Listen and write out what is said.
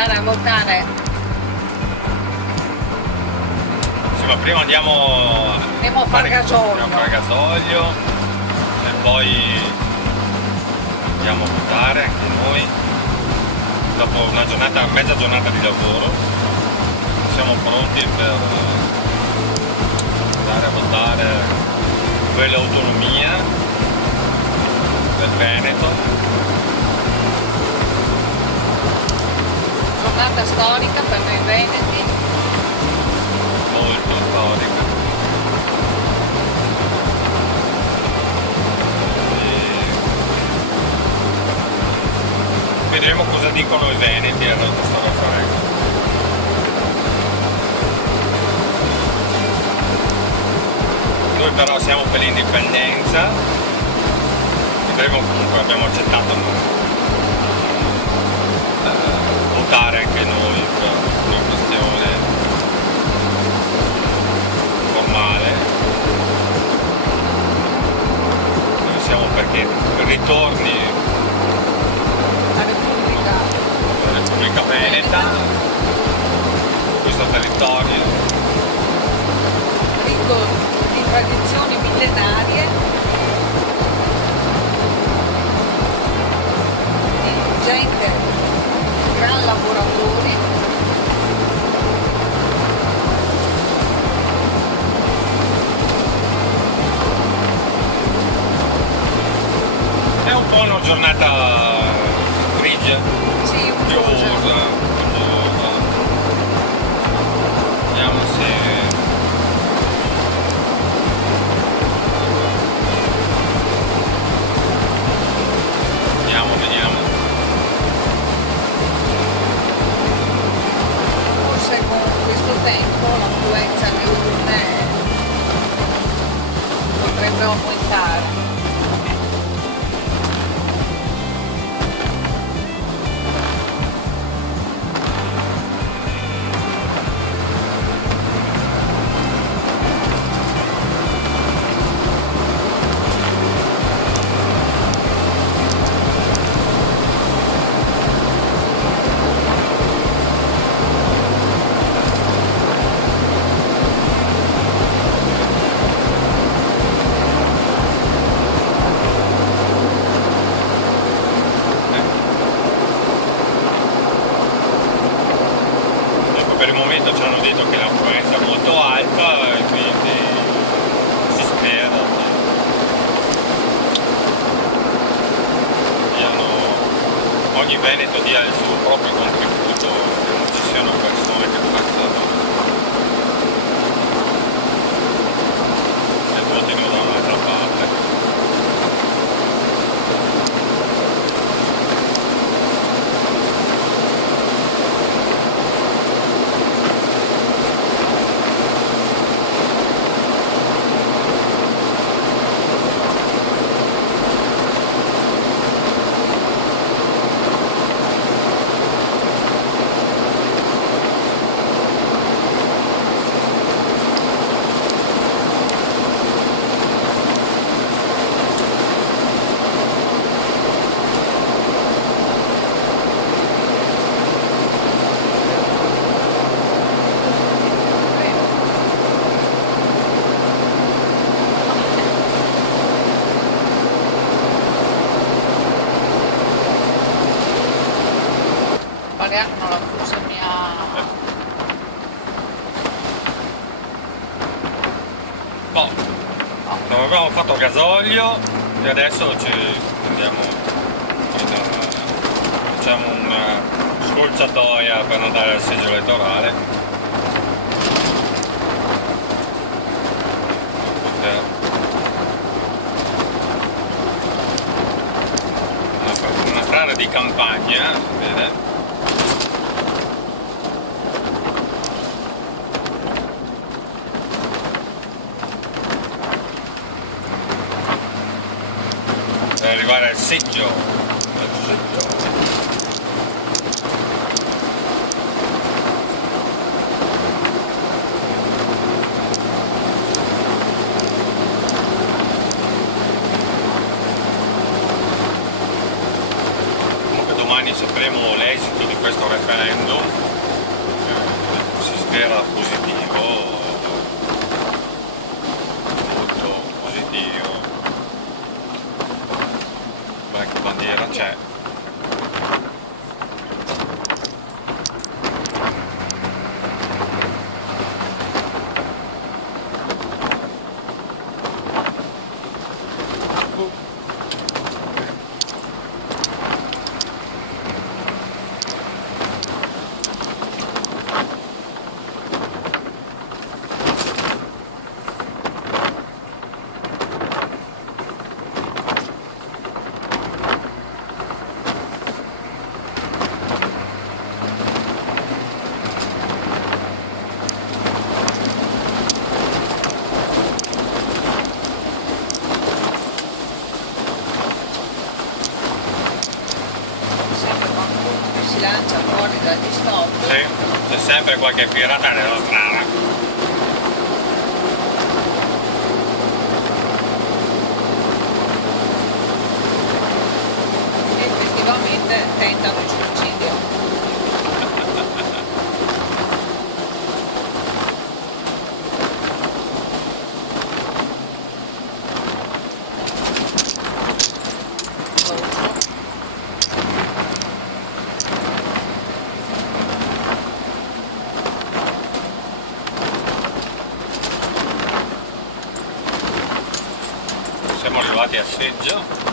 andare a votare. Sì, ma prima andiamo a fare gasolio. Andiamo a fare gasolio e poi andiamo a votare anche noi. Dopo una giornata, mezza giornata di lavoro, siamo pronti per andare a votare per l'autonomia del Veneto. Giornata storica per noi veneti. Molto storica. E vedremo cosa dicono i veneti a questo referendum. Noi però siamo per l'indipendenza, vedremo, comunque abbiamo accettato votare anche noi per una questione formale. Noi siamo perché ritorni La Repubblica Veneta, questo territorio ricco di tradizioni millenarie, di gente, gran lavoratori. è un po' una giornata grigia, Sì, un piovosa, po'. vediamo se vediamo. Forse con questo tempo l'affluenza alle urne potrebbe aumentare. Per il momento ci hanno detto che l'affluenza è molto alta e quindi si spera che ogni veneto dia il suo proprio contributo, che non ci siano persone che passano e votino da un'altra parte. Pagano la cosa mia. Boh, abbiamo fatto gasolio e adesso ci andiamo facciamo una scorciatoia per andare al seggio elettorale. Una strada di campagna, bene. Per arrivare al seggio. Comunque domani sapremo l'esito di questo referendum. bandiera positivo, molto positivo. Beh, che bandiera c'è? Sempre qualcuno che si lancia fuori dagli stop. Sì, c'è sempre qualche pirata nella strada. Effettivamente tentano il suicidio. Siamo arrivati a Seggio.